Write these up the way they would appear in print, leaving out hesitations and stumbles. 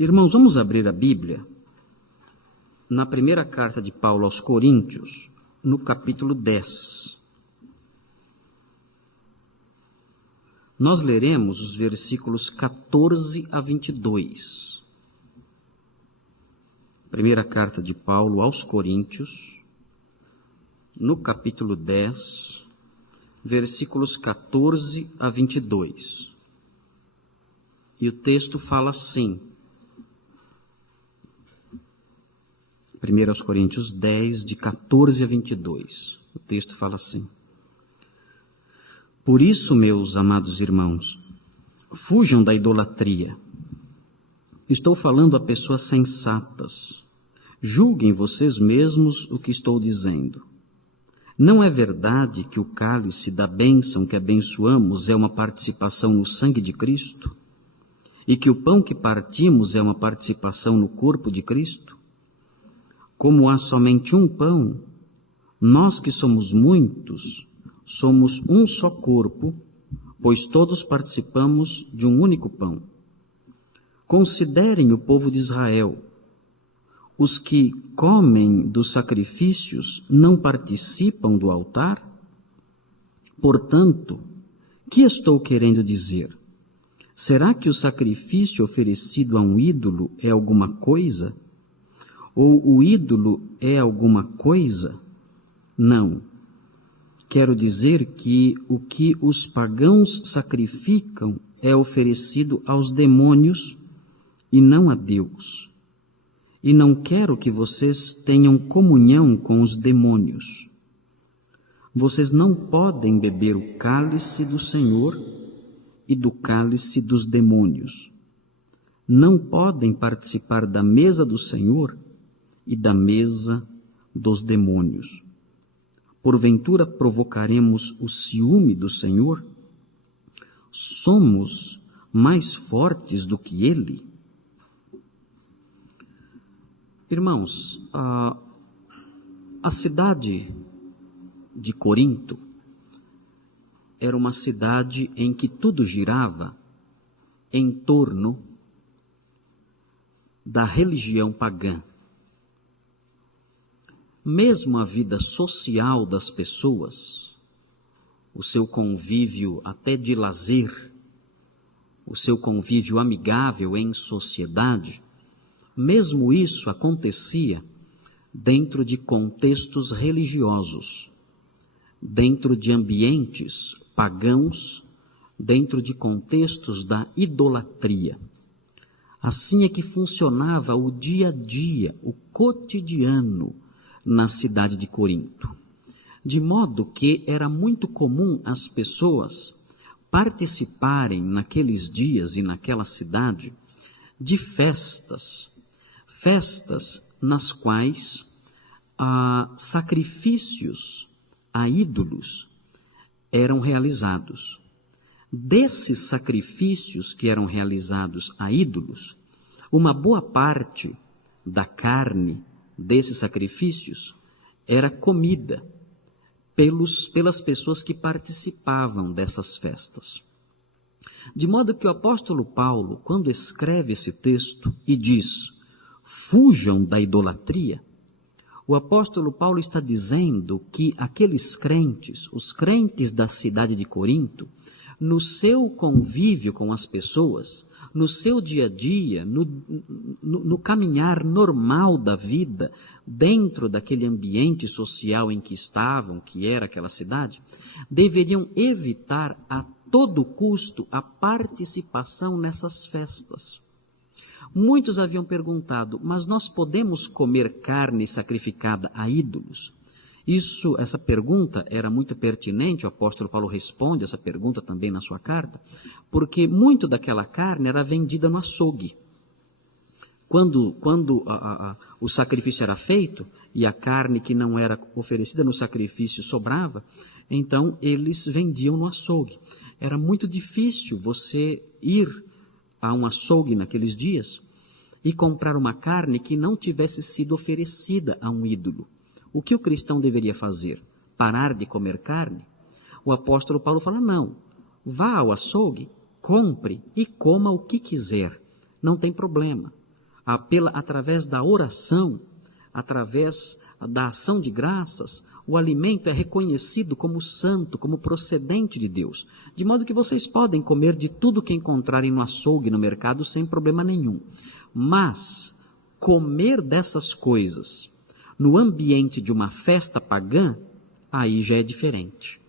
Irmãos, vamos abrir a Bíblia na primeira carta de Paulo aos Coríntios, no capítulo 10. Nós leremos os versículos 14 a 22. Primeira carta de Paulo aos Coríntios, no capítulo 10, versículos 14 a 22. E o texto fala assim. 1 Coríntios 10, de 14 a 22. O texto fala assim. Por isso, meus amados irmãos, fujam da idolatria. Estou falando a pessoas sensatas. Julguem vocês mesmos o que estou dizendo. Não é verdade que o cálice da bênção que abençoamos é uma participação no sangue de Cristo? E que o pão que partimos é uma participação no corpo de Cristo? Como há somente um pão, nós que somos muitos, somos um só corpo, pois todos participamos de um único pão. Considerem o povo de Israel. Os que comem dos sacrifícios não participam do altar? Portanto, que estou querendo dizer? Será que o sacrifício oferecido a um ídolo é alguma coisa? Ou o ídolo é alguma coisa? Não. Quero dizer que o que os pagãos sacrificam é oferecido aos demônios e não a Deus. E não quero que vocês tenham comunhão com os demônios. Vocês não podem beber o cálice do Senhor e do cálice dos demônios. Não podem participar da mesa do Senhor e da mesa dos demônios. Porventura provocaremos o ciúme do Senhor? Somos mais fortes do que Ele? Irmãos, a cidade de Corinto era uma cidade em que tudo girava em torno da religião pagã. Mesmo a vida social das pessoas, o seu convívio até de lazer, o seu convívio amigável em sociedade, mesmo isso acontecia dentro de contextos religiosos, dentro de ambientes pagãos, dentro de contextos da idolatria. Assim é que funcionava o dia a dia, o cotidiano, na cidade de Corinto, de modo que era muito comum as pessoas participarem naqueles dias e naquela cidade de festas nas quais sacrifícios a ídolos eram realizados. Desses sacrifícios que eram realizados a ídolos, uma boa parte da carne desses sacrifícios era comida pelas pessoas que participavam dessas festas. De modo que o apóstolo Paulo, quando escreve esse texto e diz, fujam da idolatria, o apóstolo Paulo está dizendo que aqueles crentes, os crentes da cidade de Corinto, no seu convívio com as pessoas, no seu dia a dia, no caminhar normal da vida, dentro daquele ambiente social em que estavam, que era aquela cidade, deveriam evitar a todo custo a participação nessas festas. Muitos haviam perguntado, mas nós podemos comer carne sacrificada a ídolos? Essa pergunta era muito pertinente, o apóstolo Paulo responde essa pergunta também na sua carta, porque muito daquela carne era vendida no açougue. Quando o sacrifício era feito e a carne que não era oferecida no sacrifício sobrava, então eles vendiam no açougue. Era muito difícil você ir a um açougue naqueles dias e comprar uma carne que não tivesse sido oferecida a um ídolo. O que o cristão deveria fazer? Parar de comer carne? O apóstolo Paulo fala, não, vá ao açougue, compre e coma o que quiser, não tem problema. através da oração, através da ação de graças, o alimento é reconhecido como santo, como procedente de Deus. De modo que vocês podem comer de tudo que encontrarem no açougue, no mercado, sem problema nenhum. Mas comer dessas coisas no ambiente de uma festa pagã, aí já é diferente.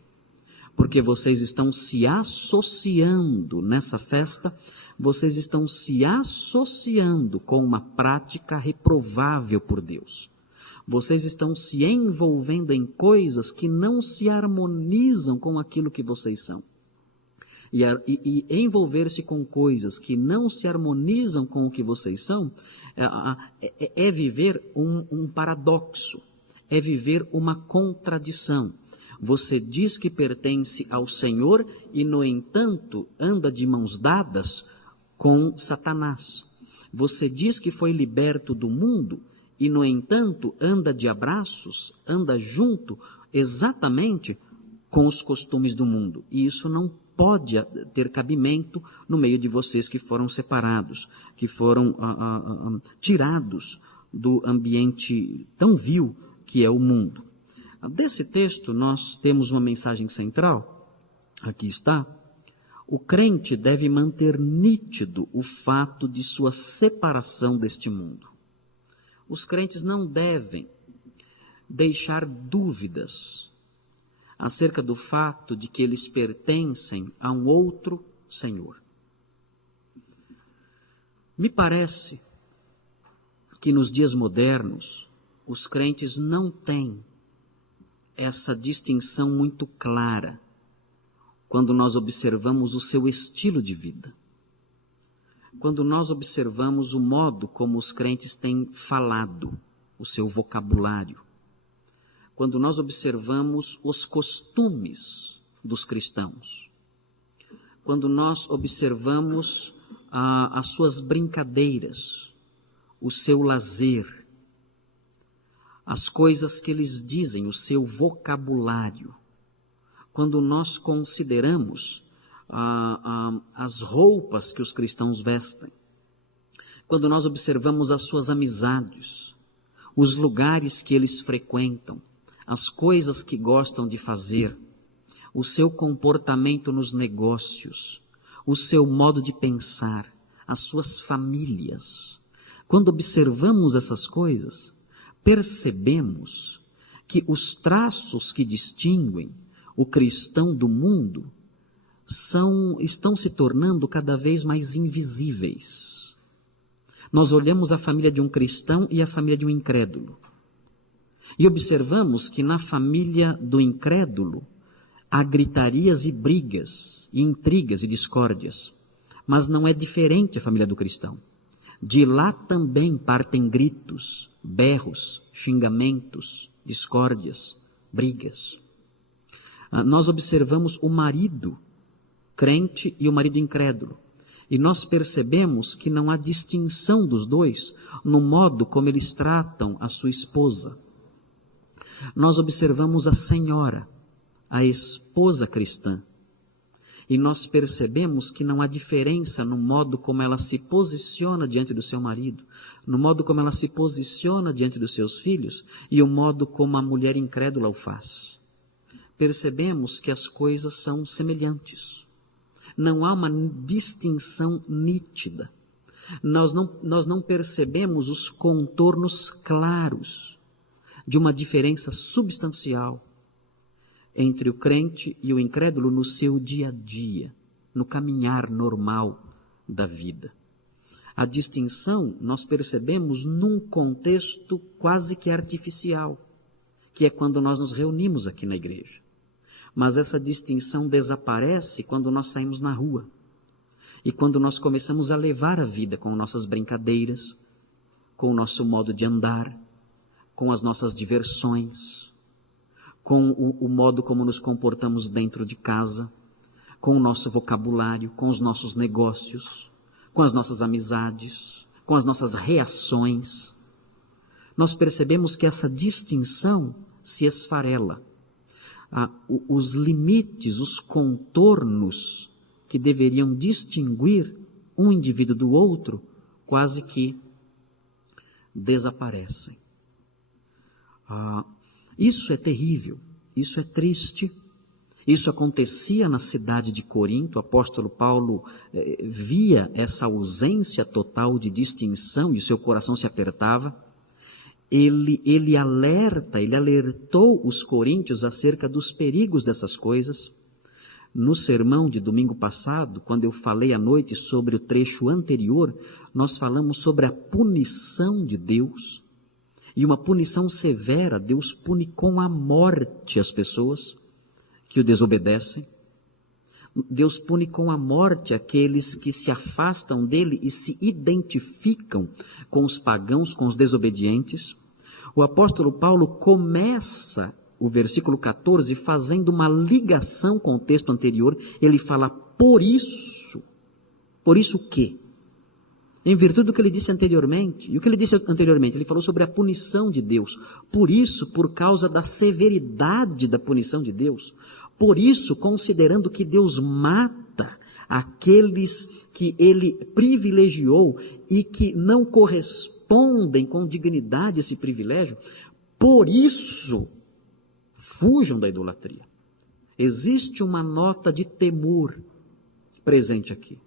Porque vocês estão se associando nessa festa, vocês estão se associando com uma prática reprovável por Deus. Vocês estão se envolvendo em coisas que não se harmonizam com aquilo que vocês são. E envolver-se com coisas que não se harmonizam com o que vocês são, é viver um paradoxo, é viver uma contradição. Você diz que pertence ao Senhor e, no entanto, anda de mãos dadas com Satanás. Você diz que foi liberto do mundo e, no entanto, anda de abraços, anda junto exatamente com os costumes do mundo. E isso não pode ter cabimento no meio de vocês que foram separados, que foram tirados do ambiente tão vil que é o mundo. Desse texto nós temos uma mensagem central, aqui está. O crente deve manter nítido o fato de sua separação deste mundo. Os crentes não devem deixar dúvidas acerca do fato de que eles pertencem a um outro Senhor. Me parece que nos dias modernos, os crentes não têm essa distinção muito clara quando nós observamos o seu estilo de vida. Quando nós observamos o modo como os crentes têm falado, o seu vocabulário. Quando nós observamos os costumes dos cristãos. Quando nós observamos as suas brincadeiras, o seu lazer, as coisas que eles dizem, o seu vocabulário. Quando nós consideramos as roupas que os cristãos vestem, quando nós observamos as suas amizades, os lugares que eles frequentam, as coisas que gostam de fazer, o seu comportamento nos negócios, o seu modo de pensar, as suas famílias. Quando observamos essas coisas, percebemos que os traços que distinguem o cristão do mundo estão se tornando cada vez mais invisíveis. Nós olhamos a família de um cristão e a família de um incrédulo. E observamos que na família do incrédulo há gritarias e brigas, e intrigas e discórdias. Mas não é diferente a família do cristão. De lá também partem gritos, berros, xingamentos, discórdias, brigas. Nós observamos o marido crente e o marido incrédulo. E nós percebemos que não há distinção dos dois no modo como eles tratam a sua esposa. Nós observamos a senhora, a esposa cristã. E nós percebemos que não há diferença no modo como ela se posiciona diante do seu marido, no modo como ela se posiciona diante dos seus filhos e o modo como a mulher incrédula o faz. Percebemos que as coisas são semelhantes. Não há uma distinção nítida. Nós não percebemos os contornos claros de uma diferença substancial entre o crente e o incrédulo no seu dia a dia, no caminhar normal da vida. A distinção nós percebemos num contexto quase que artificial, que é quando nós nos reunimos aqui na igreja. Mas essa distinção desaparece quando nós saímos na rua e quando nós começamos a levar a vida com nossas brincadeiras, com o nosso modo de andar, com as nossas diversões, com o modo como nos comportamos dentro de casa, com o nosso vocabulário, com os nossos negócios, com as nossas amizades, com as nossas reações. Nós percebemos que essa distinção se esfarela. Os limites, os contornos que deveriam distinguir um indivíduo do outro, quase que desaparecem. Isso é terrível, isso é triste. Isso acontecia na cidade de Corinto. O apóstolo Paulo via essa ausência total de distinção e seu coração se apertava. Ele alertou os coríntios acerca dos perigos dessas coisas. No sermão de domingo passado, quando eu falei à noite sobre o trecho anterior, nós falamos sobre a punição de Deus. E uma punição severa. Deus pune com a morte as pessoas que o desobedecem. Deus pune com a morte aqueles que se afastam dele e se identificam com os pagãos, com os desobedientes. O apóstolo Paulo começa o versículo 14 fazendo uma ligação com o texto anterior. Ele fala, por isso o quê? Em virtude do que ele disse anteriormente. E o que ele disse anteriormente? Ele falou sobre a punição de Deus. Por isso, por causa da severidade da punição de Deus. Por isso, considerando que Deus mata aqueles que ele privilegiou e que não correspondem com dignidade a esse privilégio, por isso, fujam da idolatria. Existe uma nota de temor presente aqui.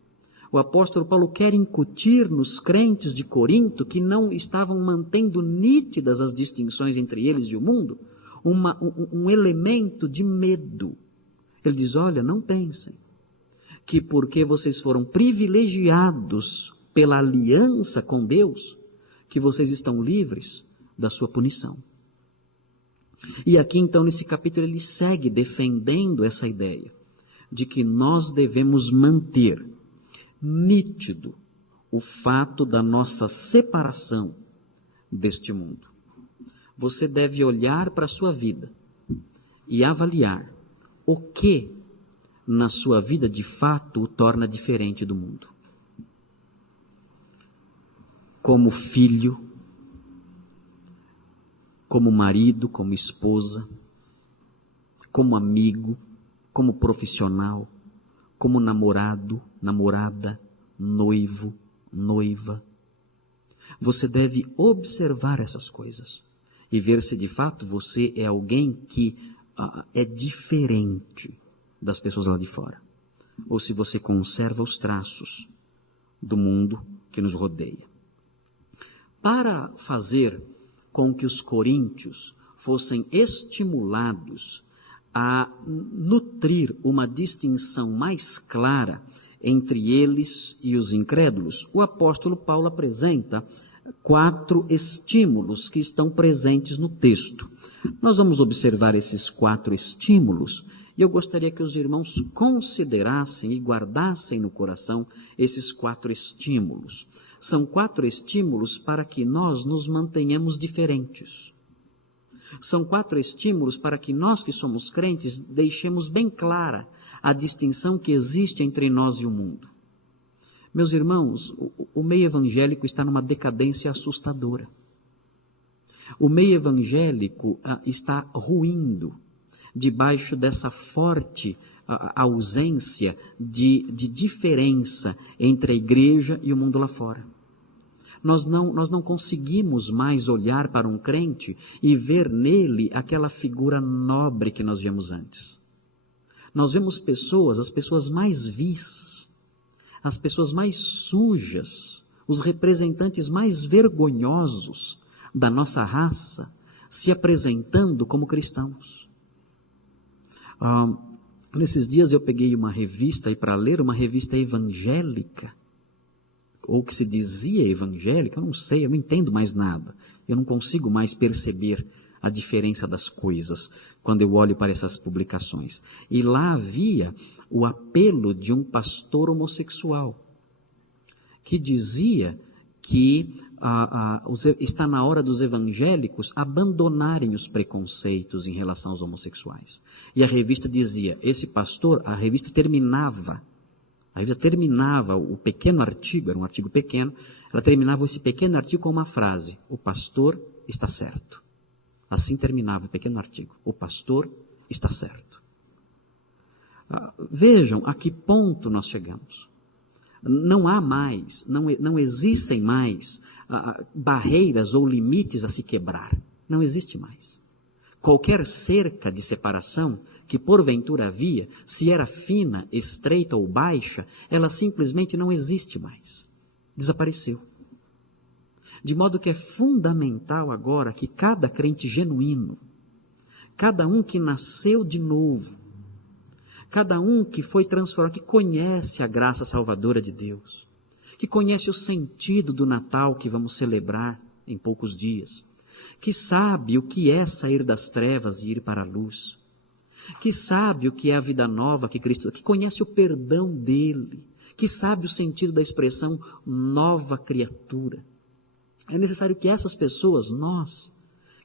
O apóstolo Paulo quer incutir nos crentes de Corinto, que não estavam mantendo nítidas as distinções entre eles e o mundo, um elemento de medo. Ele diz, olha, não pensem que porque vocês foram privilegiados pela aliança com Deus, que vocês estão livres da sua punição. E aqui então nesse capítulo ele segue defendendo essa ideia de que nós devemos manter nítido o fato da nossa separação deste mundo. Você deve olhar para a sua vida e avaliar o que na sua vida de fato o torna diferente do mundo. Como filho, como marido, como esposa, como amigo, como profissional, como namorado, namorada, noivo, noiva. Você deve observar essas coisas e ver se de fato você é alguém que é diferente das pessoas lá de fora, ou se você conserva os traços do mundo que nos rodeia. Para fazer com que os coríntios fossem estimulados a nutrir uma distinção mais clara entre eles e os incrédulos, o apóstolo Paulo apresenta 4 estímulos que estão presentes no texto. Nós vamos observar esses 4 estímulos e eu gostaria que os irmãos considerassem e guardassem no coração esses 4 estímulos. São 4 estímulos para que nós nos mantenhamos diferentes. São 4 estímulos para que nós que somos crentes deixemos bem clara a distinção que existe entre nós e o mundo. Meus irmãos, o meio evangélico está numa decadência assustadora. O meio evangélico está ruindo debaixo dessa forte ausência de diferença entre a igreja e o mundo lá fora. Nós não conseguimos mais olhar para um crente e ver nele aquela figura nobre que nós víamos antes. Nós vemos pessoas, as pessoas mais vis, as pessoas mais sujas, os representantes mais vergonhosos da nossa raça se apresentando como cristãos. Nesses dias eu peguei uma revista para ler, uma revista evangélica, ou que se dizia evangélica, eu não sei, eu não entendo mais nada, eu não consigo mais perceber a diferença das coisas quando eu olho para essas publicações. E lá havia o apelo de um pastor homossexual que dizia que está na hora dos evangélicos abandonarem os preconceitos em relação aos homossexuais. E a revista dizia, esse pastor, a revista terminava o pequeno artigo, era um artigo pequeno, ela terminava esse pequeno artigo com uma frase, o pastor está certo. Assim terminava o pequeno artigo, o pastor está certo. Vejam a que ponto nós chegamos. Não há mais, não existem mais barreiras ou limites a se quebrar. Não existe mais. Qualquer cerca de separação que porventura havia, se era fina, estreita ou baixa, ela simplesmente não existe mais. Desapareceu. De modo que é fundamental agora que cada crente genuíno, cada um que nasceu de novo, cada um que foi transformado, que conhece a graça salvadora de Deus, que conhece o sentido do Natal que vamos celebrar em poucos dias, que sabe o que é sair das trevas e ir para a luz, que sabe o que é a vida nova que Cristo, que conhece o perdão dele, que sabe o sentido da expressão nova criatura. É necessário que essas pessoas, nós,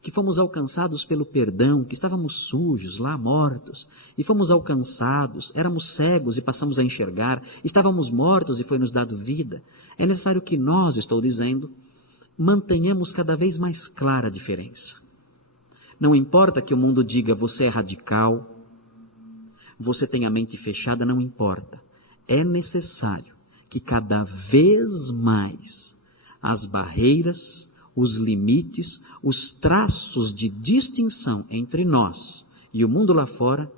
que fomos alcançados pelo perdão, que estávamos sujos lá, mortos, e fomos alcançados, éramos cegos e passamos a enxergar, estávamos mortos e foi nos dado vida, é necessário que nós, estou dizendo, mantenhamos cada vez mais clara a diferença. Não importa que o mundo diga, você é radical, você tem a mente fechada, não importa. É necessário que cada vez mais as barreiras, os limites, os traços de distinção entre nós e o mundo lá fora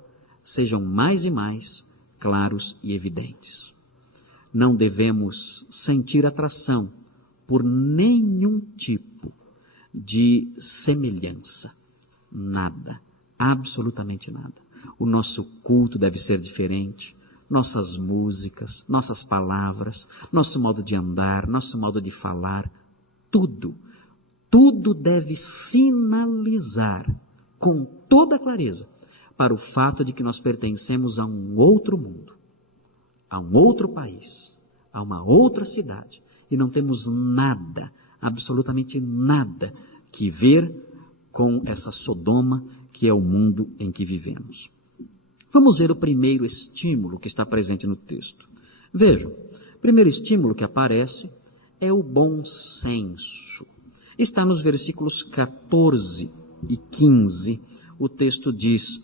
sejam mais e mais claros e evidentes. Não devemos sentir atração por nenhum tipo de semelhança. Nada, absolutamente nada. O nosso culto deve ser diferente, nossas músicas, nossas palavras, nosso modo de andar, nosso modo de falar, tudo deve sinalizar com toda clareza para o fato de que nós pertencemos a um outro mundo, a um outro país, a uma outra cidade, e não temos nada, absolutamente nada, que ver com essa Sodoma que é o mundo em que vivemos. Vamos ver o primeiro estímulo que está presente no texto. Vejam, o primeiro estímulo que aparece é o bom senso. Está nos versículos 14 e 15, o texto diz: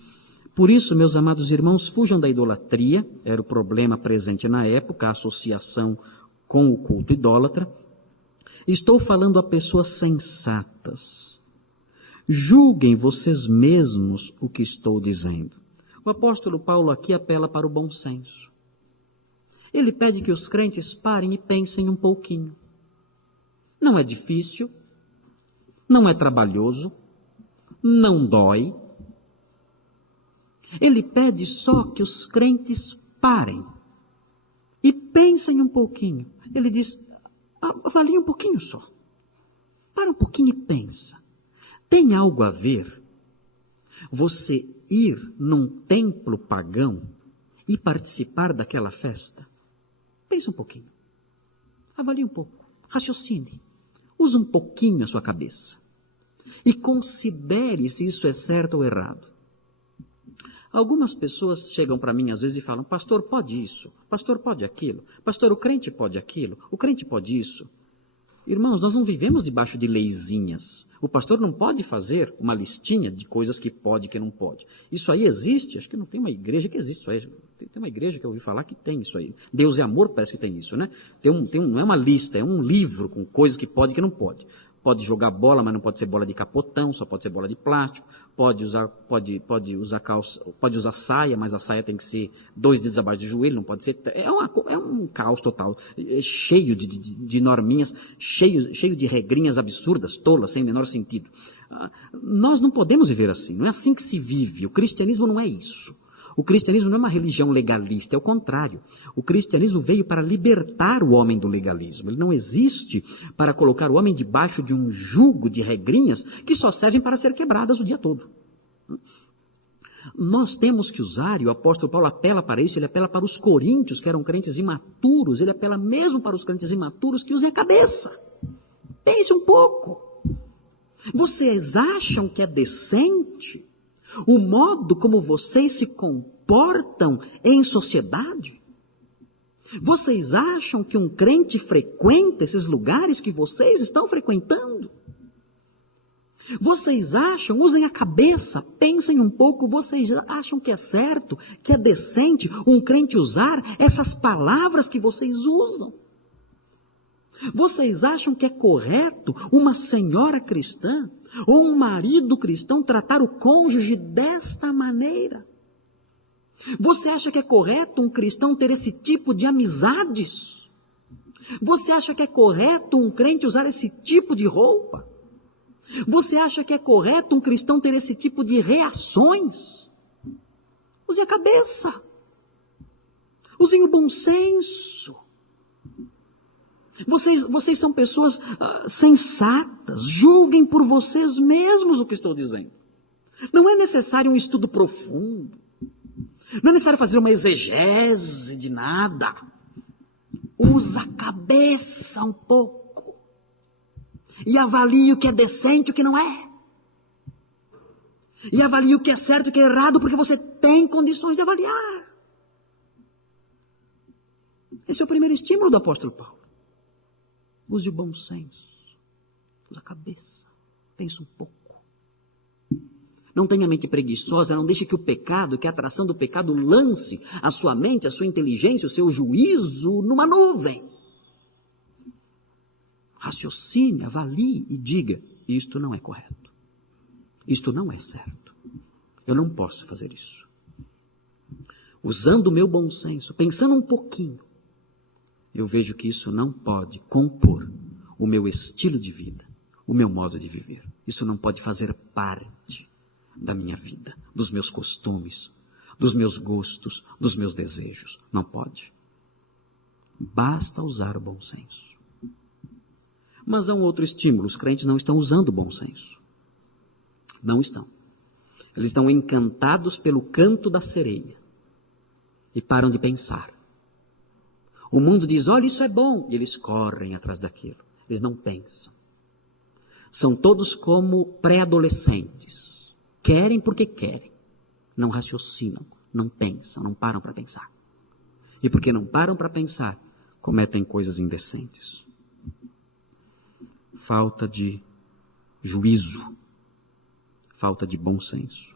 por isso, meus amados irmãos, fujam da idolatria, era o problema presente na época, a associação com o culto idólatra. Estou falando a pessoas sensatas. Julguem vocês mesmos o que estou dizendo. O apóstolo Paulo aqui apela para o bom senso. Ele pede que os crentes parem e pensem um pouquinho. Não é difícil, não é trabalhoso, não dói. Ele pede só que os crentes parem e pensem um pouquinho. Ele diz, avalie um pouquinho só. Para um pouquinho e pensa. Tem algo a ver você ir num templo pagão e participar daquela festa? Pense um pouquinho. Avalie um pouco. Raciocine. Use um pouquinho a sua cabeça. E considere se isso é certo ou errado. Algumas pessoas chegam para mim às vezes e falam, pastor, pode isso? Pastor, pode aquilo? Pastor, o crente pode aquilo? O crente pode isso? Irmãos, nós não vivemos debaixo de leizinhas. O pastor não pode fazer uma listinha de coisas que pode e que não pode. Isso aí existe? Acho que não tem uma igreja que existe isso aí. Tem uma igreja que eu ouvi falar que tem isso aí. Deus é amor, parece que tem isso, né? Não é uma lista, é um livro com coisas que pode e que não pode. Pode jogar bola, mas não pode ser bola de capotão, só pode ser bola de plástico. Pode usar saia, mas a saia tem que ser 2 dedos abaixo do joelho, não pode ser. É um caos total, cheio de norminhas, cheio de regrinhas absurdas, tolas, sem o menor sentido. Nós não podemos viver assim, não é assim que se vive. O cristianismo não é isso. O cristianismo não é uma religião legalista, é o contrário. O cristianismo veio para libertar o homem do legalismo. Ele não existe para colocar o homem debaixo de um jugo de regrinhas que só servem para ser quebradas o dia todo. Nós temos que usar, e o apóstolo Paulo apela para isso, ele apela para os coríntios, que eram crentes imaturos, ele apela mesmo para os crentes imaturos que usem a cabeça. Pense um pouco. Vocês acham que é decente o modo como vocês se comportam em sociedade? Vocês acham que um crente frequenta esses lugares que vocês estão frequentando? Vocês acham, usem a cabeça, pensem um pouco, vocês acham que é certo, que é decente um crente usar essas palavras que vocês usam? Vocês acham que é correto uma senhora cristã ou um marido cristão tratar o cônjuge desta maneira? Você acha que é correto um cristão ter esse tipo de amizades? Você acha que é correto um crente usar esse tipo de roupa? Você acha que é correto um cristão ter esse tipo de reações? Use a cabeça. Usem o bom senso. Vocês são pessoas sensatas. Julguem por vocês mesmos o que estou dizendo. Não é necessário um estudo profundo. Não é necessário fazer uma exegese de nada. Usa a cabeça um pouco. E avalie o que é decente e o que não é. E avalie o que é certo e o que é errado, porque você tem condições de avaliar. Esse é o primeiro estímulo do apóstolo Paulo. Use o bom senso. Use a cabeça. Pense um pouco. Não tenha mente preguiçosa, não deixe que o pecado, que a atração do pecado lance a sua mente, a sua inteligência, o seu juízo numa nuvem. Raciocine, avalie e diga, isto não é correto. Isto não é certo. Eu não posso fazer isso. Usando o meu bom senso, pensando um pouquinho, eu vejo que isso não pode compor o meu estilo de vida, o meu modo de viver. Isso não pode fazer parte da minha vida, dos meus costumes, dos meus gostos, dos meus desejos. Não pode. Basta usar o bom senso. Mas há um outro estímulo. Os crentes não estão usando o bom senso. Não estão. Eles estão encantados pelo canto da sereia e param de pensar. O mundo diz, olha, isso é bom, e eles correm atrás daquilo. Eles não pensam. São todos como pré-adolescentes. Querem porque querem. Não raciocinam, não pensam, não param para pensar. E porque não param para pensar, cometem coisas indecentes. Falta de juízo. Falta de bom senso.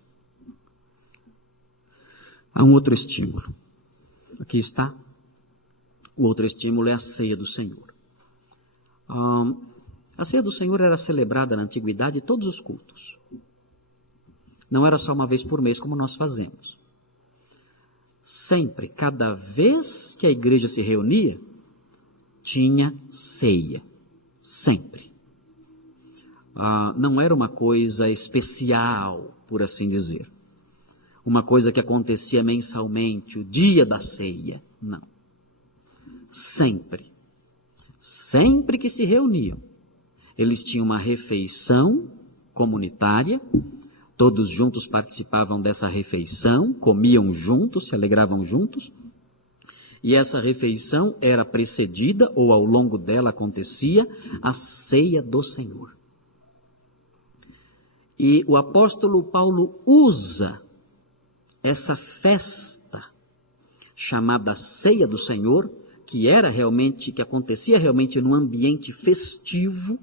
Há um outro estímulo. Aqui está. O outro estímulo é a ceia do Senhor. A ceia do Senhor era celebrada na antiguidade em todos os cultos. Não era só uma vez por mês como nós fazemos. Sempre, cada vez que a igreja se reunia, tinha ceia. Sempre. Não era uma coisa especial, por assim dizer. Uma coisa que acontecia mensalmente, o dia da ceia. Não. Sempre. Sempre que se reuniam, eles tinham uma refeição comunitária. Todos juntos participavam dessa refeição, comiam juntos, se alegravam juntos. E essa refeição era precedida, ou ao longo dela acontecia, a ceia do Senhor. E o apóstolo Paulo usa essa festa chamada ceia do Senhor, que acontecia realmente num ambiente festivo,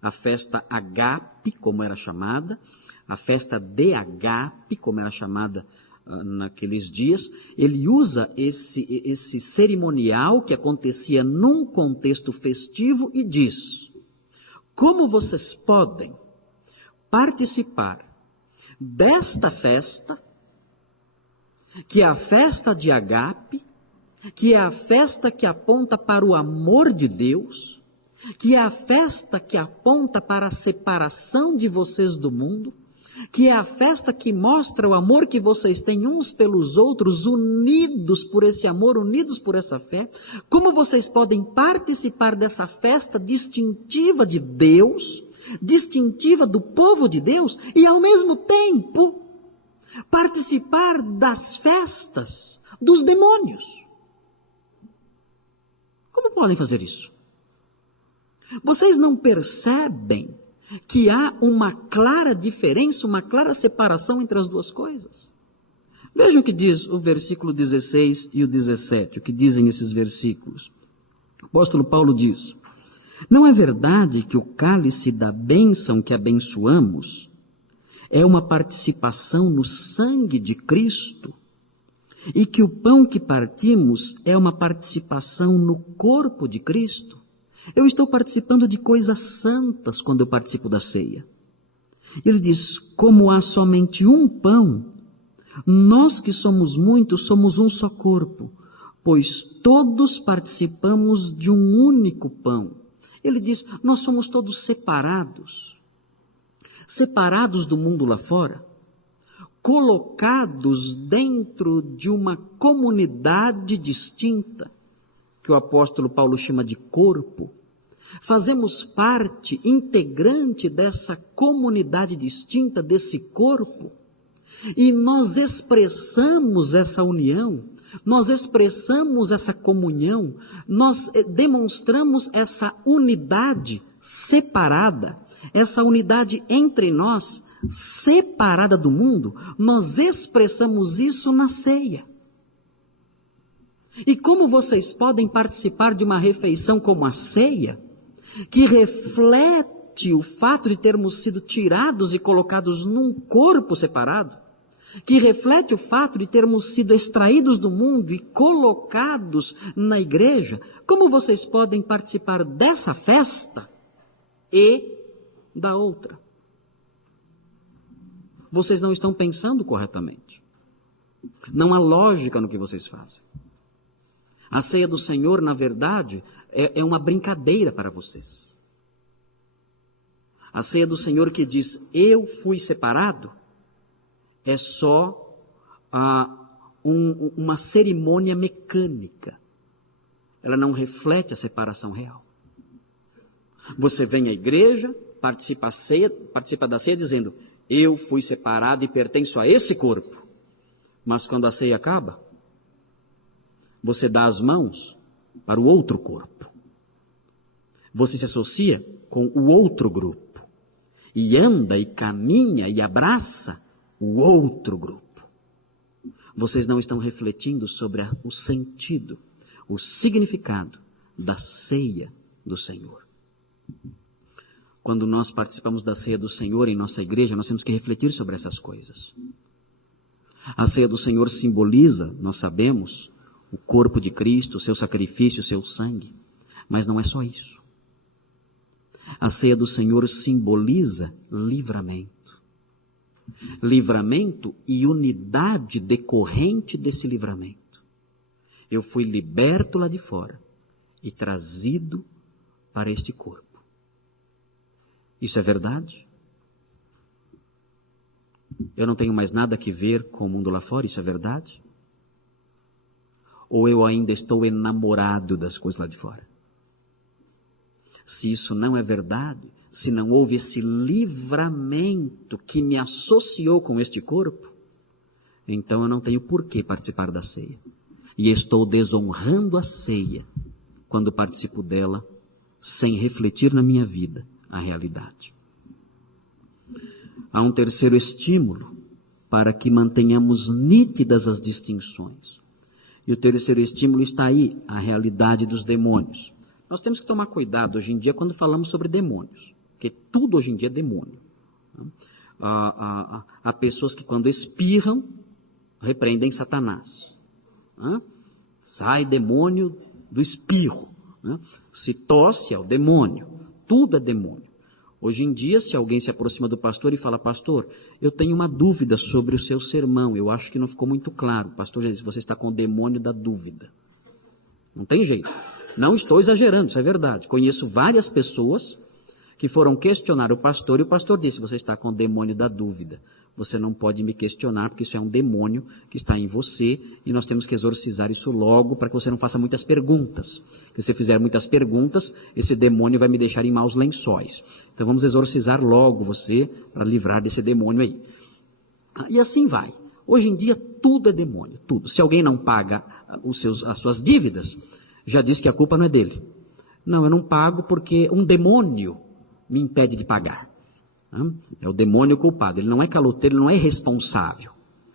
a festa Agape, como era chamada, a festa de Agape, como era chamada naqueles dias. Ele usa esse cerimonial que acontecia num contexto festivo e diz, como vocês podem participar desta festa, que é a festa de Agape, que é a festa que aponta para o amor de Deus, que é a festa que aponta para a separação de vocês do mundo, que é a festa que mostra o amor que vocês têm uns pelos outros, unidos por esse amor, unidos por essa fé. Como vocês podem participar dessa festa distintiva de Deus, distintiva do povo de Deus, e ao mesmo tempo participar das festas dos demônios? Como podem fazer isso? Vocês não percebem que há uma clara diferença, uma clara separação entre as duas coisas? Vejam o que diz o versículo 16 e o 17, o que dizem esses versículos. O apóstolo Paulo diz, não é verdade que o cálice da bênção que abençoamos é uma participação no sangue de Cristo, e que o pão que partimos é uma participação no corpo de Cristo? Eu estou participando de coisas santas quando eu participo da ceia. Ele diz, como há somente um pão, nós que somos muitos somos um só corpo, pois todos participamos de um único pão. Ele diz, nós somos todos separados do mundo lá fora, colocados dentro de uma comunidade distinta, que o apóstolo Paulo chama de corpo. Fazemos parte integrante dessa comunidade distinta, desse corpo, e nós expressamos essa união, nós expressamos essa comunhão, nós demonstramos essa unidade separada, essa unidade entre nós, separada do mundo, nós expressamos isso na ceia. E como vocês podem participar de uma refeição como a ceia, que reflete o fato de termos sido tirados e colocados num corpo separado, que reflete o fato de termos sido extraídos do mundo e colocados na igreja, como vocês podem participar dessa festa e da outra? Vocês não estão pensando corretamente. Não há lógica no que vocês fazem. A ceia do Senhor, na verdade, é uma brincadeira para vocês. A ceia do Senhor que diz, eu fui separado, é só uma cerimônia mecânica. Ela não reflete a separação real. Você vem à igreja, participa da ceia dizendo, eu fui separado e pertenço a esse corpo. Mas quando a ceia acaba, você dá as mãos para o outro corpo. Você se associa com o outro grupo. E anda e caminha e abraça o outro grupo. Vocês não estão refletindo sobre o sentido, o significado da ceia do Senhor. Quando nós participamos da ceia do Senhor em nossa igreja, nós temos que refletir sobre essas coisas. A ceia do Senhor simboliza, nós sabemos, o corpo de Cristo, o seu sacrifício, o seu sangue. Mas não é só isso. A ceia do Senhor simboliza livramento. Livramento e unidade decorrente desse livramento. Eu fui liberto lá de fora e trazido para este corpo. Isso é verdade? Eu não tenho mais nada que ver com o mundo lá fora, isso é verdade? Ou eu ainda estou enamorado das coisas lá de fora? Se isso não é verdade, se não houve esse livramento que me associou com este corpo, então eu não tenho por que participar da ceia. E estou desonrando a ceia quando participo dela sem refletir na minha vida a realidade. Há um terceiro estímulo para que mantenhamos nítidas as distinções. E o terceiro estímulo está aí, a realidade dos demônios. Nós temos que tomar cuidado hoje em dia quando falamos sobre demônios, porque tudo hoje em dia é demônio. Há pessoas que quando espirram, repreendem Satanás. Sai demônio do espirro. Se tosse é o demônio. Tudo é demônio. Hoje em dia, se alguém se aproxima do pastor e fala, pastor, eu tenho uma dúvida sobre o seu sermão, eu acho que não ficou muito claro. O pastor já disse, você está com o demônio da dúvida. Não tem jeito. Não estou exagerando, isso é verdade. Conheço várias pessoas que foram questionar o pastor e o pastor disse, você está com o demônio da dúvida. Você não pode me questionar porque isso é um demônio que está em você e nós temos que exorcizar isso logo para que você não faça muitas perguntas. Se você fizer muitas perguntas, esse demônio vai me deixar em maus lençóis. Então vamos exorcizar logo você para livrar desse demônio aí. E assim vai. Hoje em dia tudo é demônio, tudo. Se alguém não paga as suas dívidas, já diz que a culpa não é dele. Não, eu não pago porque um demônio me impede de pagar. É o demônio culpado, ele não é caloteiro, ele não é irresponsável,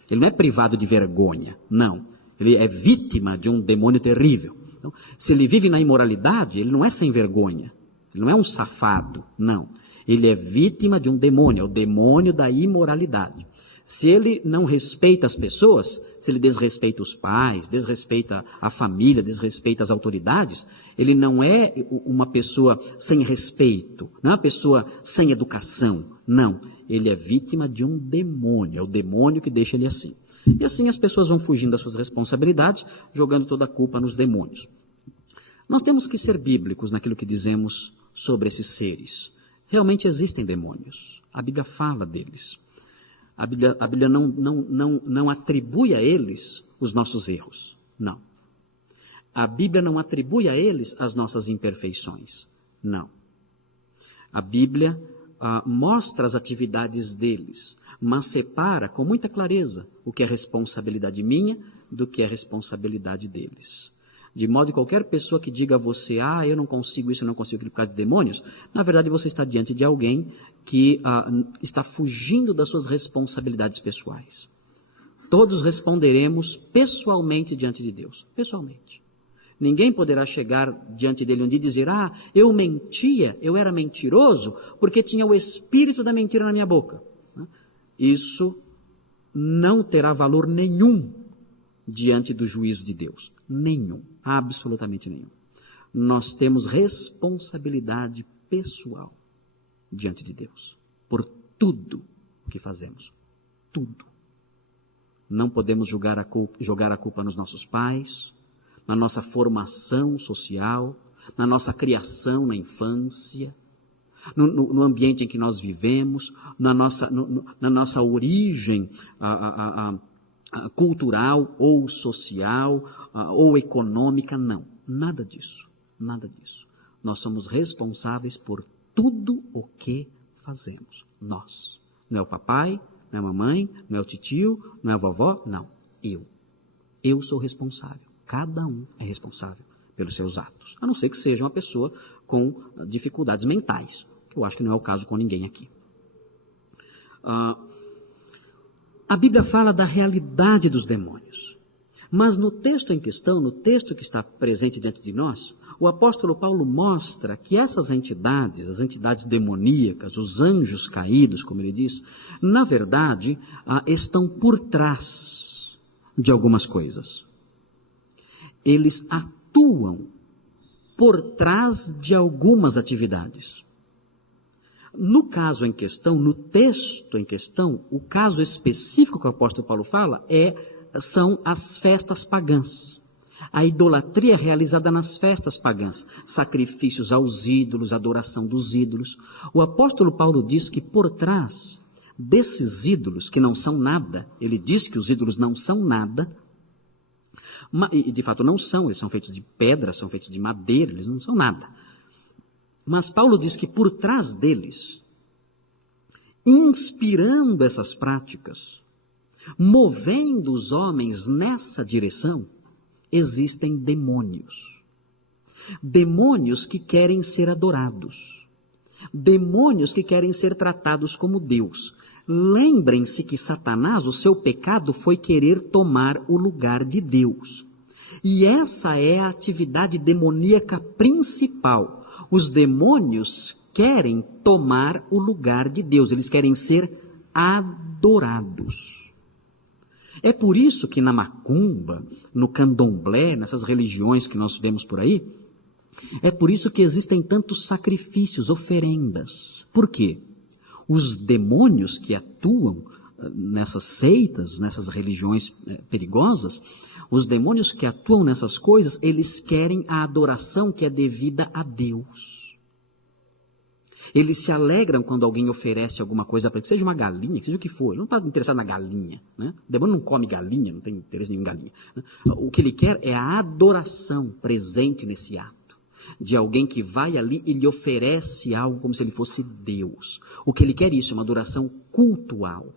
ele não é privado de vergonha, não, ele é vítima de um demônio terrível. Então, se ele vive na imoralidade, ele não é sem vergonha, ele não é um safado, não, ele é vítima de um demônio, é o demônio da imoralidade. Se ele não respeita as pessoas, se ele desrespeita os pais, desrespeita a família, desrespeita as autoridades, ele não é uma pessoa sem respeito, não é uma pessoa sem educação, não. Ele é vítima de um demônio, é o demônio que deixa ele assim. E assim as pessoas vão fugindo das suas responsabilidades, jogando toda a culpa nos demônios. Nós temos que ser bíblicos naquilo que dizemos sobre esses seres. Realmente existem demônios, a Bíblia fala deles. A Bíblia não atribui a eles os nossos erros, não. A Bíblia não atribui a eles as nossas imperfeições, não. A Bíblia mostra as atividades deles, mas separa com muita clareza o que é responsabilidade minha do que é responsabilidade deles. De modo que qualquer pessoa que diga a você, eu não consigo isso, eu não consigo aquilo por causa de demônios, na verdade você está diante de alguém que está fugindo das suas responsabilidades pessoais. Todos responderemos pessoalmente diante de Deus, pessoalmente. Ninguém poderá chegar diante dele um dia e dizer, eu mentia, eu era mentiroso, porque tinha o espírito da mentira na minha boca. Isso não terá valor nenhum diante do juízo de Deus. Nenhum, absolutamente nenhum. Nós temos responsabilidade pessoal diante de Deus, por tudo o que fazemos, tudo. Não podemos jogar a culpa nos nossos pais, na nossa formação social, na nossa criação na infância, no ambiente em que nós vivemos, na nossa origem cultural ou social ou econômica, não. Nada disso, nada disso. Nós somos responsáveis por tudo o que fazemos. Nós. Não é o papai, não é a mamãe, não é o titio, não é a vovó, não. Eu sou responsável. Cada um é responsável pelos seus atos. A não ser que seja uma pessoa com dificuldades mentais, que eu acho que não é o caso com ninguém aqui. A Bíblia fala da realidade dos demônios. Mas no texto em questão, no texto que está presente diante de nós, o apóstolo Paulo mostra que essas entidades, as entidades demoníacas, os anjos caídos, como ele diz, na verdade, estão por trás de algumas coisas. Eles atuam por trás de algumas atividades. No caso em questão, no texto em questão, o caso específico que o apóstolo Paulo fala são as festas pagãs. A idolatria realizada nas festas pagãs, sacrifícios aos ídolos, adoração dos ídolos. O apóstolo Paulo diz que por trás desses ídolos, que não são nada, ele diz que os ídolos não são nada, e de fato não são, eles são feitos de pedra, são feitos de madeira, eles não são nada. Mas Paulo diz que por trás deles, inspirando essas práticas, movendo os homens nessa direção, existem demônios. Demônios que querem ser adorados. Demônios que querem ser tratados como Deus. Lembrem-se que Satanás, o seu pecado foi querer tomar o lugar de Deus. E essa é a atividade demoníaca principal. Os demônios querem tomar o lugar de Deus, eles querem ser adorados. É por isso que na macumba, no candomblé, nessas religiões que nós vemos por aí, é por isso que existem tantos sacrifícios, oferendas. Por quê? Os demônios que atuam nessas seitas, nessas religiões perigosas, os demônios que atuam nessas coisas, eles querem a adoração que é devida a Deus. Eles se alegram quando alguém oferece alguma coisa para ele, que seja uma galinha, que seja o que for. Ele não está interessado na galinha, né? O demônio não come galinha, não tem interesse nenhum em galinha, né? O que ele quer é a adoração presente nesse ato. De alguém que vai ali e lhe oferece algo como se ele fosse Deus. O que ele quer é isso, uma adoração cultual.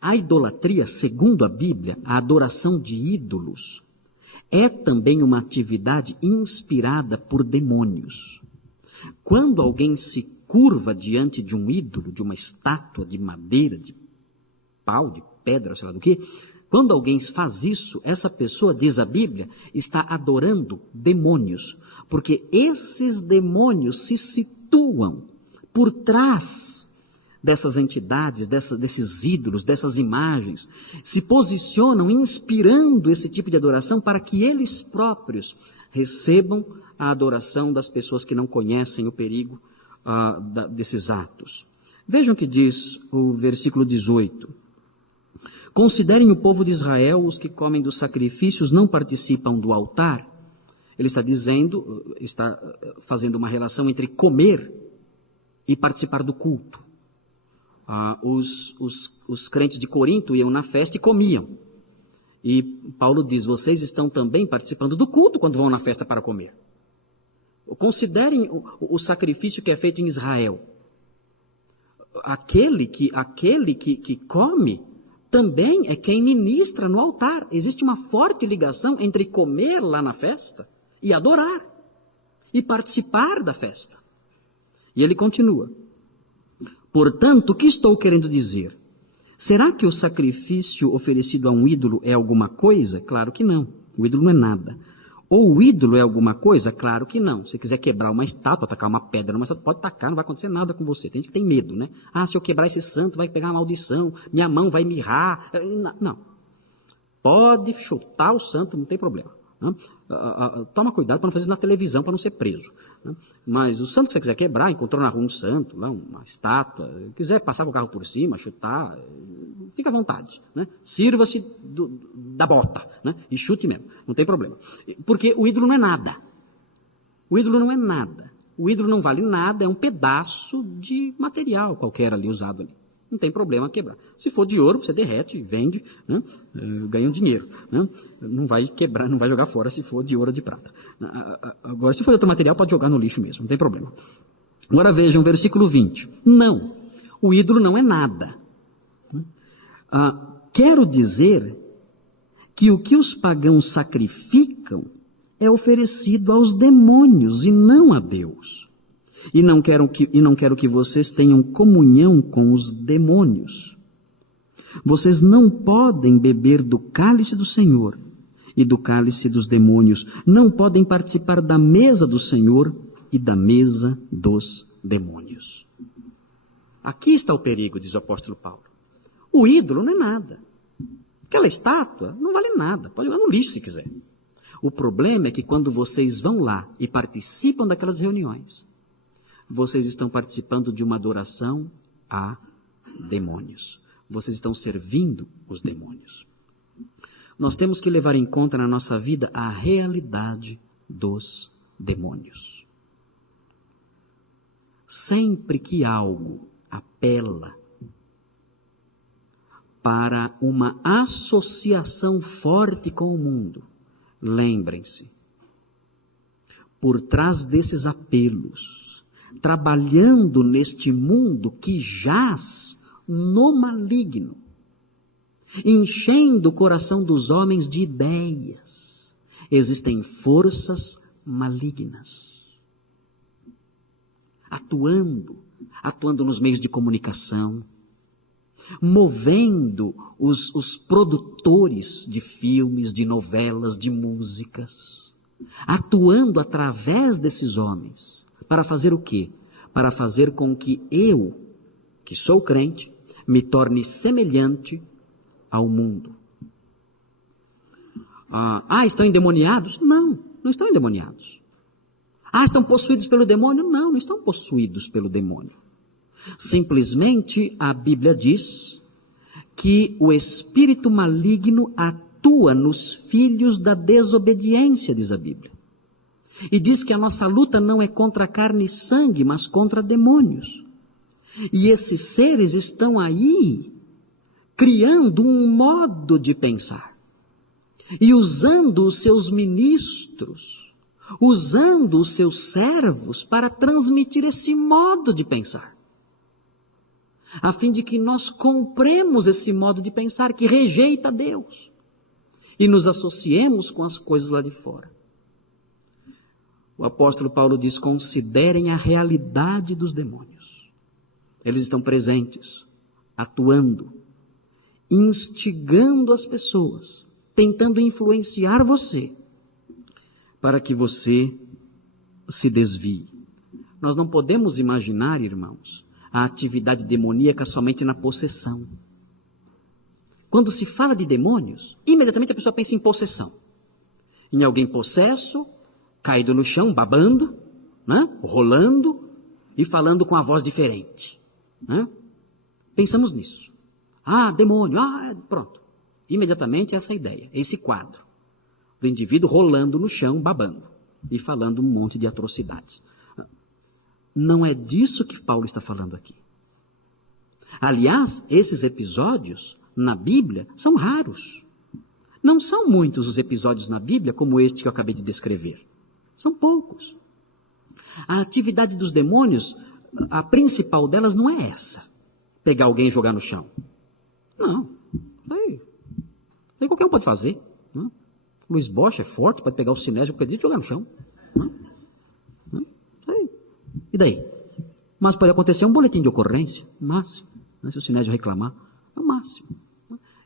A idolatria, segundo a Bíblia, a adoração de ídolos, é também uma atividade inspirada por demônios. Quando alguém se curva diante de um ídolo, de uma estátua de madeira, de pau, de pedra, sei lá do que, quando alguém faz isso, essa pessoa, diz a Bíblia, está adorando demônios, porque esses demônios se situam por trás dessas entidades, desses ídolos, dessas imagens, se posicionam inspirando esse tipo de adoração para que eles próprios recebam a adoração das pessoas que não conhecem o perigo desses atos. Vejam o que diz o versículo 18. Considerem o povo de Israel, os que comem dos sacrifícios não participam do altar. Ele está fazendo uma relação entre comer e participar do culto. Os crentes de Corinto iam na festa e comiam. E Paulo diz, vocês estão também participando do culto quando vão na festa para comer. Considerem o sacrifício que é feito em Israel. Aquele que come também é quem ministra no altar. Existe uma forte ligação entre comer lá na festa e adorar. E participar da festa. E ele continua. Portanto, o que estou querendo dizer? Será que o sacrifício oferecido a um ídolo é alguma coisa? Claro que não. O ídolo não é nada. Ou o ídolo é alguma coisa? Claro que não. Se quiser quebrar uma estátua, tacar uma pedra numa estátua, pode tacar, não vai acontecer nada com você. Tem gente que tem medo, né? Se eu quebrar esse santo, vai pegar uma maldição, minha mão vai mirrar. Não. Pode chutar o santo, não tem problema. Toma cuidado para não fazer isso na televisão, para não ser preso. Mas o santo que você quiser quebrar, encontrou na rua um santo, lá, uma estátua, quiser passar com o carro por cima, chutar, fica à vontade. Né? Sirva-se da bota, né? E chute mesmo, não tem problema. Porque o ídolo não é nada. O ídolo não é nada. O ídolo não vale nada, é um pedaço de material qualquer ali usado ali. Não tem problema quebrar. Se for de ouro, você derrete, vende, né? Ganha um dinheiro. Né? Não vai quebrar, não vai jogar fora se for de ouro ou de prata. Agora, se for outro material, pode jogar no lixo mesmo, não tem problema. Agora vejam, versículo 20. Não, o ídolo não é nada. Quero dizer que o que os pagãos sacrificam é oferecido aos demônios e não a Deus. E não quero que vocês tenham comunhão com os demônios. Vocês não podem beber do cálice do Senhor e do cálice dos demônios. Não podem participar da mesa do Senhor e da mesa dos demônios. Aqui está o perigo, diz o apóstolo Paulo. O ídolo não é nada. Aquela estátua não vale nada. Pode jogar no lixo se quiser. O problema é que quando vocês vão lá e participam daquelas reuniões, vocês estão participando de uma adoração a demônios. Vocês estão servindo os demônios. Nós temos que levar em conta na nossa vida a realidade dos demônios. Sempre que algo apela para uma associação forte com o mundo, lembrem-se, por trás desses apelos, trabalhando neste mundo que jaz no maligno, enchendo o coração dos homens de ideias, existem forças malignas, atuando nos meios de comunicação, movendo os produtores de filmes, de novelas, de músicas, atuando através desses homens, para fazer o quê? Para fazer com que eu, que sou crente, me torne semelhante ao mundo. Estão endemoniados? Não estão endemoniados. Estão possuídos pelo demônio? Não estão possuídos pelo demônio. Simplesmente a Bíblia diz que o espírito maligno atua nos filhos da desobediência, diz a Bíblia. E diz que a nossa luta não é contra carne e sangue, mas contra demônios. E esses seres estão aí, criando um modo de pensar. E usando os seus ministros, usando os seus servos para transmitir esse modo de pensar. A fim de que nós compremos esse modo de pensar que rejeita Deus. E nos associemos com as coisas lá de fora. O apóstolo Paulo diz, considerem a realidade dos demônios. Eles estão presentes, atuando, instigando as pessoas, tentando influenciar você, para que você se desvie. Nós não podemos imaginar, irmãos, a atividade demoníaca somente na possessão. Quando se fala de demônios, imediatamente a pessoa pensa em possessão. Em alguém possesso, caído no chão, babando, né? Rolando e falando com a voz diferente. Né? Pensamos nisso. Ah, demônio, pronto. Imediatamente essa ideia, esse quadro. Do indivíduo rolando no chão, babando e falando um monte de atrocidades. Não é disso que Paulo está falando aqui. Aliás, esses episódios na Bíblia são raros. Não são muitos os episódios na Bíblia como este que eu acabei de descrever. São poucos. A atividade dos demônios, a principal delas não é essa. Pegar alguém e jogar no chão. Não. Aí qualquer um pode fazer. Né? Luiz Bosch é forte, pode pegar o cinésio qualquer dia e jogar no chão. E daí? Mas pode acontecer um boletim de ocorrência, o máximo. Né? Se o cinésio reclamar, é o máximo.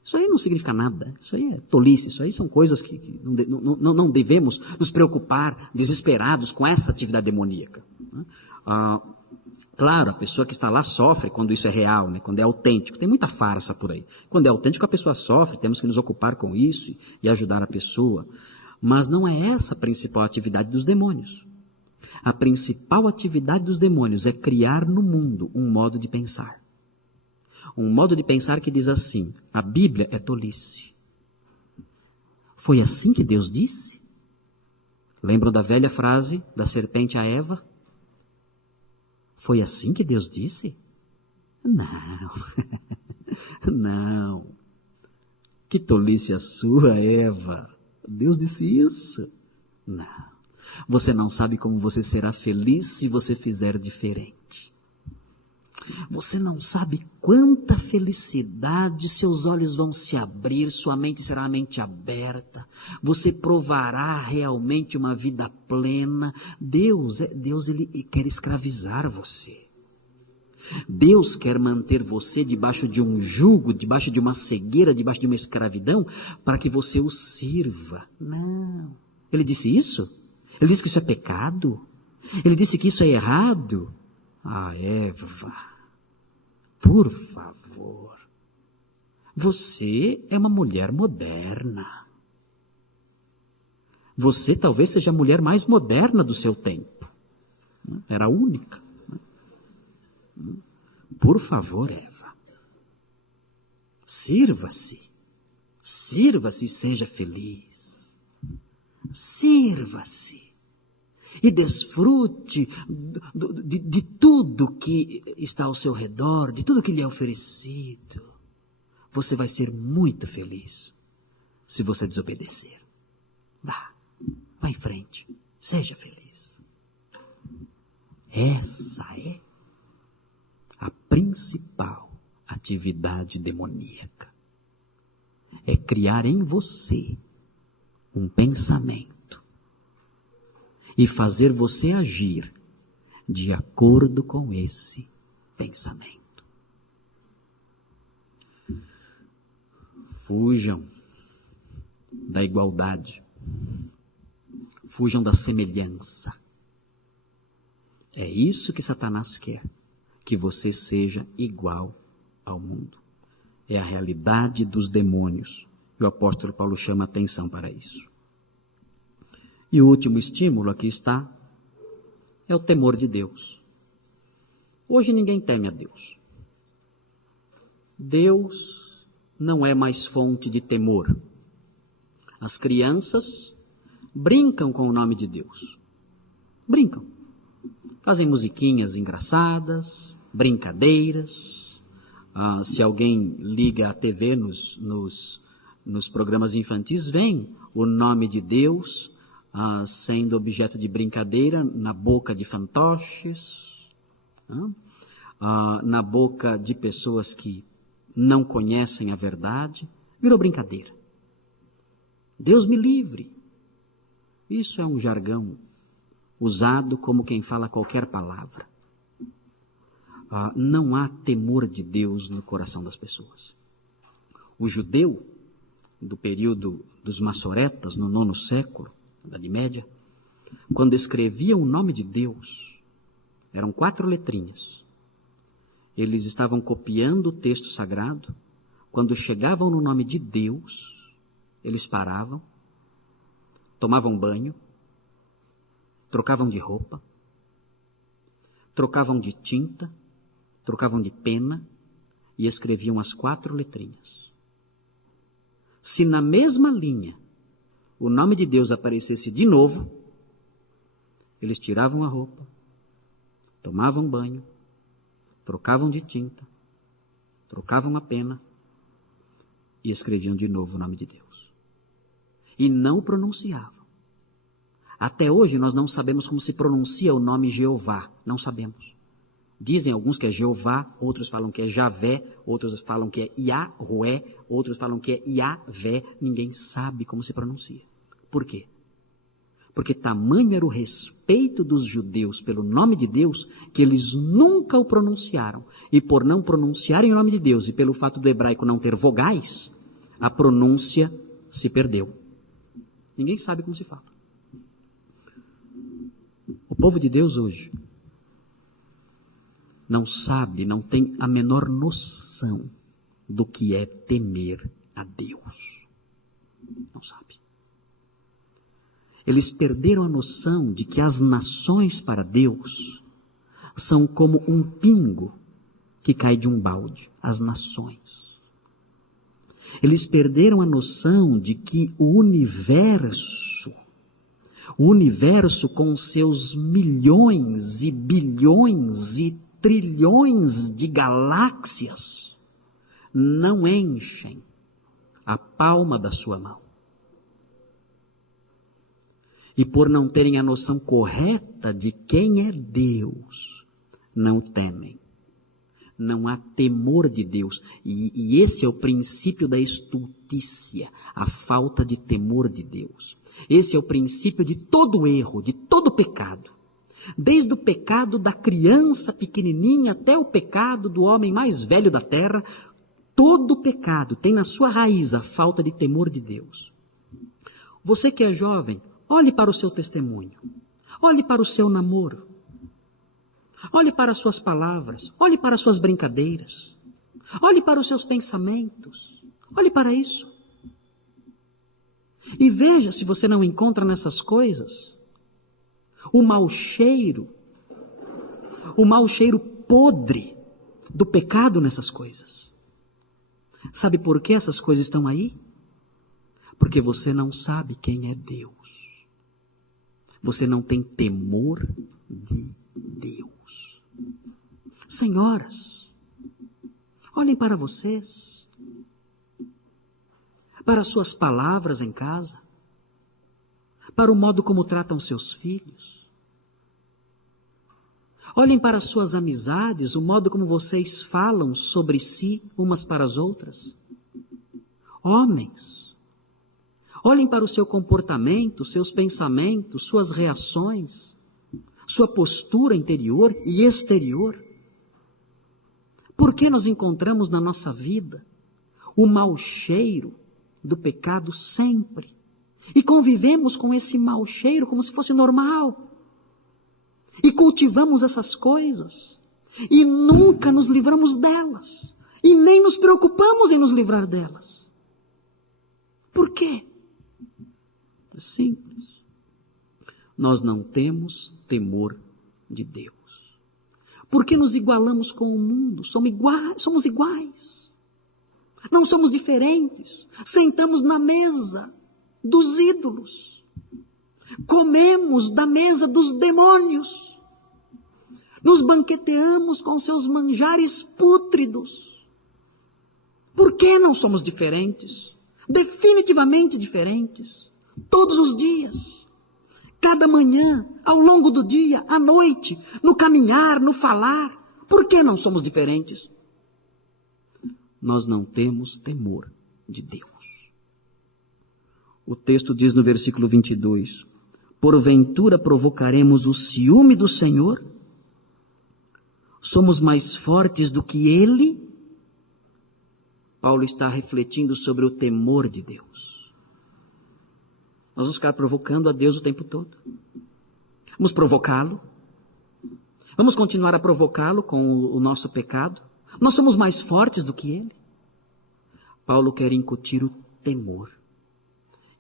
Isso aí não significa nada, isso aí é tolice, isso aí são coisas que não devemos nos preocupar desesperados com essa atividade demoníaca. Claro, a pessoa que está lá sofre quando isso é real, né? Quando é autêntico, tem muita farsa por aí. Quando é autêntico a pessoa sofre, temos que nos ocupar com isso e ajudar a pessoa. Mas não é essa a principal atividade dos demônios. A principal atividade dos demônios é criar no mundo um modo de pensar. Um modo de pensar que diz assim: a Bíblia é tolice. Foi assim que Deus disse? Lembram da velha frase da serpente a Eva? Foi assim que Deus disse? Não. Não. Que tolice a sua, Eva. Deus disse isso? Não. Você não sabe como você será feliz se você fizer diferente. Você não sabe quanta felicidade, seus olhos vão se abrir, sua mente será a mente aberta, você provará realmente uma vida plena. Deus ele quer escravizar você. Deus quer manter você debaixo de um jugo, debaixo de uma cegueira, debaixo de uma escravidão, para que você o sirva. Não. Ele disse isso? Ele disse que isso é pecado? Ele disse que isso é errado? Eva, por favor, você é uma mulher moderna. Você talvez seja a mulher mais moderna do seu tempo. Era a única. Por favor, Eva, sirva-se e seja feliz. Sirva-se e desfrute de tudo que está ao seu redor, de tudo que lhe é oferecido. Você vai ser muito feliz se você desobedecer. Vá em frente, seja feliz. Essa é a principal atividade demoníaca. É criar em você um pensamento e fazer você agir de acordo com esse pensamento. Fujam da igualdade. Fujam da semelhança. É isso que Satanás quer, que você seja igual ao mundo. É a realidade dos demônios. E o apóstolo Paulo chama atenção para isso. E o último estímulo aqui está, é o temor de Deus. Hoje ninguém teme a Deus. Deus não é mais fonte de temor. As crianças brincam com o nome de Deus. Brincam. Fazem musiquinhas engraçadas, brincadeiras. Se alguém liga a TV nos programas infantis, vem o nome de Deus sendo objeto de brincadeira na boca de fantoches, na boca de pessoas que não conhecem a verdade. Virou brincadeira. Deus me livre. Isso é um jargão usado como quem fala qualquer palavra. Não há temor de Deus no coração das pessoas. O judeu, do período dos maçoretas, no 9º século, da Idade Média, quando escrevia o nome de Deus, eram 4 letrinhas. Eles estavam copiando o texto sagrado. Quando chegavam no nome de Deus, eles paravam, tomavam banho, trocavam de roupa, trocavam de tinta, trocavam de pena e escreviam as 4 letrinhas. Se na mesma linha o nome de Deus aparecesse de novo, eles tiravam a roupa, tomavam banho, trocavam de tinta, trocavam a pena e escreviam de novo o nome de Deus. E não pronunciavam. Até hoje nós não sabemos como se pronuncia o nome Jeová. Não sabemos. Dizem alguns que é Jeová, outros falam que é Javé, outros falam que é Yahweh, outros falam que é Yahvé. Ninguém sabe como se pronuncia. Por quê? Porque tamanho era o respeito dos judeus pelo nome de Deus, que eles nunca o pronunciaram. E por não pronunciarem o nome de Deus, e pelo fato do hebraico não ter vogais, a pronúncia se perdeu. Ninguém sabe como se fala. O povo de Deus hoje não sabe, não tem a menor noção do que é temer a Deus. Não sabe. Eles perderam a noção de que as nações para Deus são como um pingo que cai de um balde. As nações. Eles perderam a noção de que o universo com seus milhões e bilhões e trilhões de galáxias, não enchem a palma da sua mão. E por não terem a noção correta de quem é Deus, não temem. Não há temor de Deus. E esse é o princípio da estultícia, a falta de temor de Deus. Esse é o princípio de todo erro, de todo pecado. Desde o pecado da criança pequenininha até o pecado do homem mais velho da terra, todo pecado tem na sua raiz a falta de temor de Deus. Você que é jovem, olhe para o seu testemunho, olhe para o seu namoro, olhe para as suas palavras, olhe para as suas brincadeiras, olhe para os seus pensamentos, olhe para isso. E veja se você não encontra nessas coisas o mau cheiro podre do pecado nessas coisas. Sabe por que essas coisas estão aí? Porque você não sabe quem é Deus. Você não tem temor de Deus. Senhoras, olhem para vocês, para as suas palavras em casa, para o modo como tratam seus filhos. Olhem para as suas amizades, o modo como vocês falam sobre si umas para as outras. Homens, olhem para o seu comportamento, seus pensamentos, suas reações, sua postura interior e exterior. Por que nós encontramos na nossa vida o mau cheiro do pecado sempre? E convivemos com esse mau cheiro como se fosse normal. E cultivamos essas coisas. E nunca nos livramos delas. E nem nos preocupamos em nos livrar delas. Por quê? É simples. Nós não temos temor de Deus. Porque nos igualamos com o mundo. Somos iguais. Não somos diferentes. Sentamos na mesa dos ídolos. Comemos da mesa dos demônios. Nos banqueteamos com seus manjares pútridos. Por que não somos diferentes? Definitivamente diferentes. Todos os dias. Cada manhã, ao longo do dia, à noite, no caminhar, no falar. Por que não somos diferentes? Nós não temos temor de Deus. O texto diz no versículo 22, porventura provocaremos o ciúme do Senhor? Somos mais fortes do que Ele? Paulo está refletindo sobre o temor de Deus. Nós vamos ficar provocando a Deus o tempo todo. Vamos provocá-lo. Vamos continuar a provocá-lo com o nosso pecado? Nós somos mais fortes do que ele? Paulo quer incutir o temor.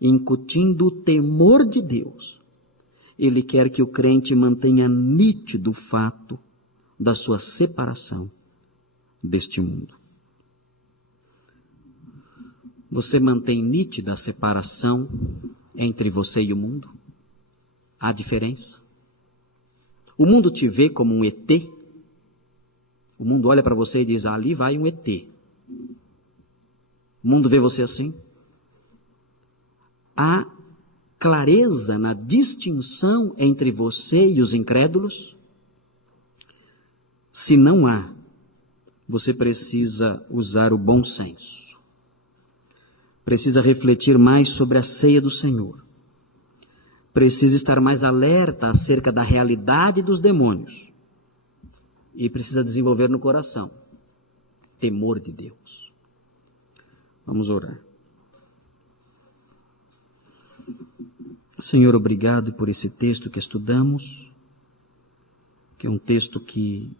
Incutindo o temor de Deus, ele quer que o crente mantenha nítido o fato da sua separação deste mundo. Você mantém nítida a separação entre você e o mundo? Há diferença? O mundo te vê como um ET? O mundo olha para você e diz, ali vai um ET. O mundo vê você assim? Há clareza na distinção entre você e os incrédulos? Se não há, você precisa usar o bom senso. Precisa refletir mais sobre a ceia do Senhor. Precisa estar mais alerta acerca da realidade dos demônios. E precisa desenvolver no coração temor de Deus. Vamos orar. Senhor, obrigado por esse texto que estudamos, que é um texto que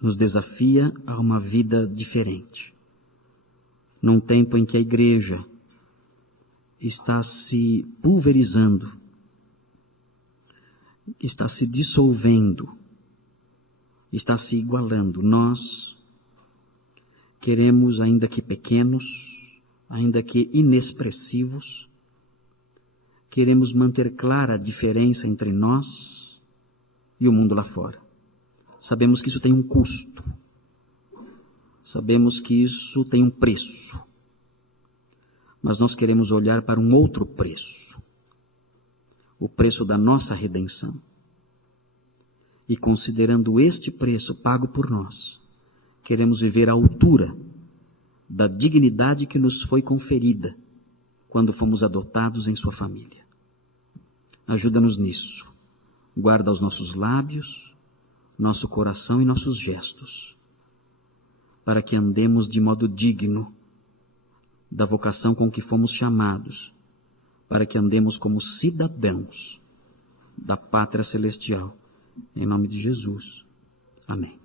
nos desafia a uma vida diferente. Num tempo em que a igreja está se pulverizando, está se dissolvendo, está se igualando. Nós queremos, ainda que pequenos, ainda que inexpressivos, queremos manter clara a diferença entre nós e o mundo lá fora. Sabemos que isso tem um custo. Sabemos que isso tem um preço. Mas nós queremos olhar para um outro preço. O preço da nossa redenção. E considerando este preço pago por nós, queremos viver à altura da dignidade que nos foi conferida quando fomos adotados em sua família. Ajuda-nos nisso. Guarda os nossos lábios, nosso coração e nossos gestos, para que andemos de modo digno da vocação com que fomos chamados, para que andemos como cidadãos da pátria celestial. Em nome de Jesus. Amém.